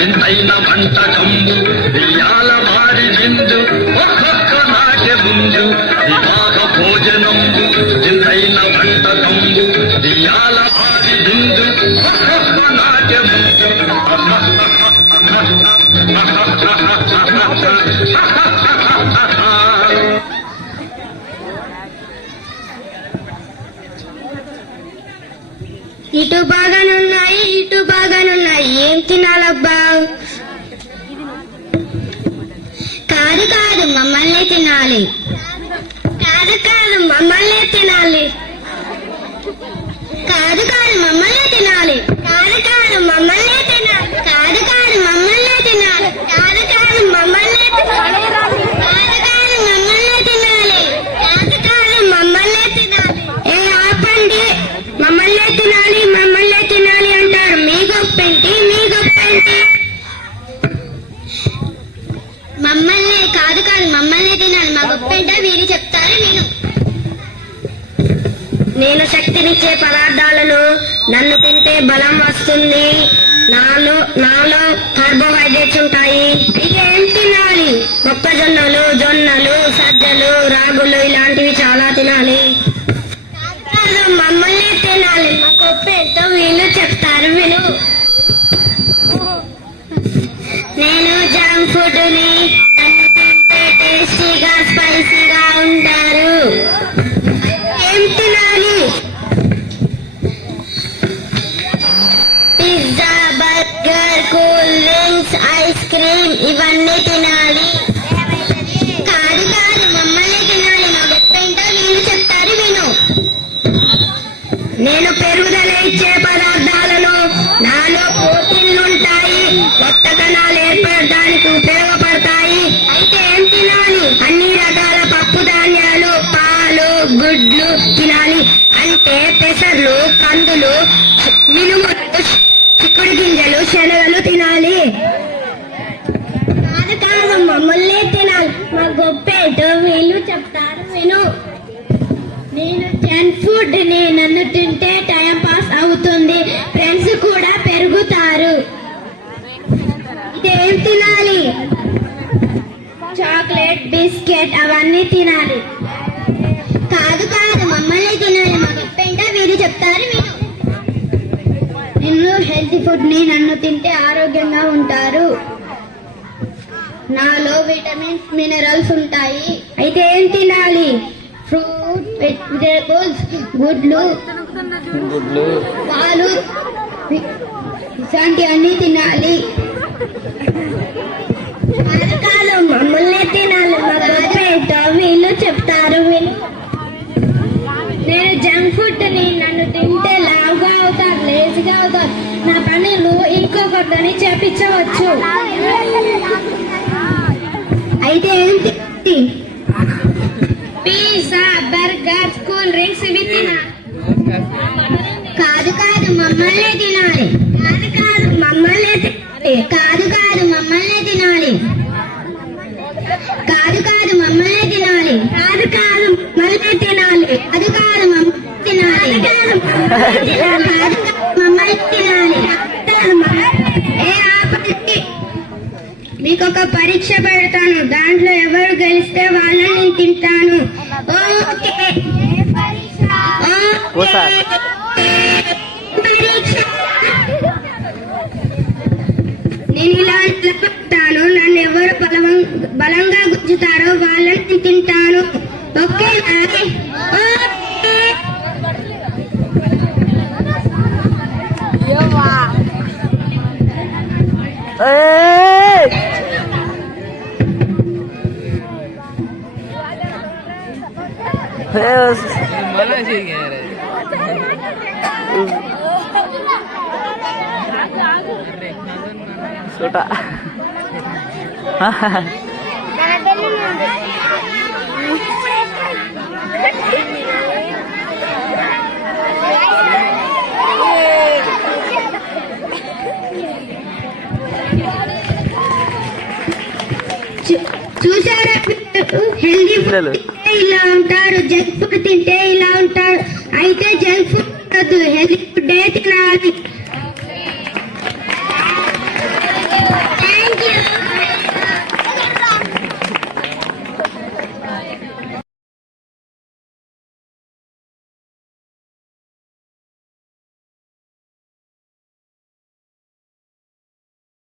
వింతైన వంటకంబు ఇయాల వారి విందు ఒక్కొక్క నాట్య ముందు వివాహ భోజనంబు వింతైన వంటకంబు ఇయాల వారి విందు ఒక్కొక్క నాట్య ముందు ఇటు బాగానున్నాయి ఇటు బాగానున్నాయి ఏం తినాలబ్బా? కాదు కాదు మమ్మల్ని తినాలి, కాదు కాదు మమ్మల్ని తినాలి, కాదు కాదు మమ్మల్ని తినాలి, కాదు కాదు మమ్మల్ని తినాలి, కాదు కాదు మమ్మల్ని తినాలి, కాదు కాదు మమ్మల్ని తినాలి, కాదు కాదు మమ్మల్ని తినాలి, కాదు కాదు మమ్మల్ని తినాలి. ఏ ఆపండి, మమ్మల్ని తినాలి మమ్మల్ని తినాలి అంటారు. మీ గొప్పేంటి మీ గొప్పేంటి? మమ్మల్ని కాదు కాదు మమ్మల్ని తినాలి, మా గొప్పేంటో వీరు చెప్తారు నేను. నేను శక్తినిచ్చే పదార్థాలను నన్ను తింటే బలం వస్తుంది, నాలో కార్బోహైడ్రేట్స్ ఉంటాయి. ఇక ఏం తినాలి? మొక్కజొన్నలు, జొన్నలు, సజ్జలు, రాగులు ఇలాంటివి చాలా తినాలి. మమ్మల్ని తినాలి, మా గొప్పేంటో వీళ్ళు చెప్తారు విను. నేను జంక్ ఫుడ్ ని, నన్ను తింటే టేస్టీగా స్పైసీగా ఉంటారు. ఏం తినాలి? Pizza, burger, cool drinks, ice cream ఇవన్నీ తినాలి. కాదు కాదు మమ్మల్ని తినాలి, మా గొప్పేంటో వీళ్ళు చెప్తారు విను. నేను పెరుగుదల ఇచ్చే పదార్థాలను, నాలో ప్రోటీన్లుంటాయి, కొత్త కణాలు ఏర్పడడానికి ఉపయోగపడతాయి. అయితే ఏం తినాలి? అన్ని రకాల పప్పు ధాన్యాలు, పాలు, గుడ్లు తినాలి. అంటే పెసర్లు, కందులు, మినుములు, చిక్కుడు గింజలు, శనగలు తినాలి. కాదు కాదు మమ్మల్ని తినాలి, మా గొప్పేటో వీళ్ళు చెప్తారు విను. నేను జంక్ ఫుడ్ ని, నన్ను తింటే టైం పాస్ అవుతుంది, ఫ్రెండ్స్ కూడా పెరుగుతారు. ఇదేం తినాలి? చాక్లెట్, బిస్కెట్ అవన్నీ తినాలి. కాదు కాదు మమ్మల్ని తినాలి, మా గొప్పేంటో వీరు చెప్తారు విను. నేను హెల్తీ ఫుడ్ ని, నన్ను తింటే ఆరోగ్యంగా ఉంటారు, నాలో విటమిన్స్, మినరల్స్ ఉంటాయి. అయితే ఏం తినాలి? ఫ్రూట్, వెజిటేబుల్స్, గుడ్లు, పాలు ఇలాంటివన్నీ తినాలి. కాదు మమ్మల్ని తినాలి, మా గొప్పేంటో వీళ్ళు చెప్తారు విను. నేను జంక్ ఫుడ్ ని, నన్ను తింటే లావుగా అవుతారు, లేజీగా అవుతారు, నా పనులు ఇంకొకరిని చేపించవచ్చు. అయితే ఏంటి? పిజ్జా, బర్గర్, కూల్ డ్రింక్స్ ఇవి తినాలి. కాదు కాదు మమ్మల్ని తినాలి, కాదు కాదు మమ్మల్ని తినాలి, కాదు కాదు మమ్మల్ని తినాలి, కాదు కాదు మమ్మల్ని తినాలి, కాదు కాదు మమ్మల్ని తినాలి, అది కాదు మమ్మల్ని తినాలి, కాదు మమ్మల్ని తినాలి. మీకు ఒక పరీక్ష పెడతాను, దాంట్లో ఎవరు గెలిస్తే వాళ్ళని నేను తింటాను. నేను ఇలా పెడతాను, నన్ను ఎవరు బలంగా గుంజుతారో వాళ్ళని తింటాను. ఓకే ఏయ్! छोटा చూసారా హెల్దీ పిల్లలు ఇలా ఉంటారు, జంక్ ఫుడ్ తింటే ఇలా ఉంటారు. అయితే జంక్ ఫుడ్ వద్దు, హెల్దీ ఫుడ్ తినాలి.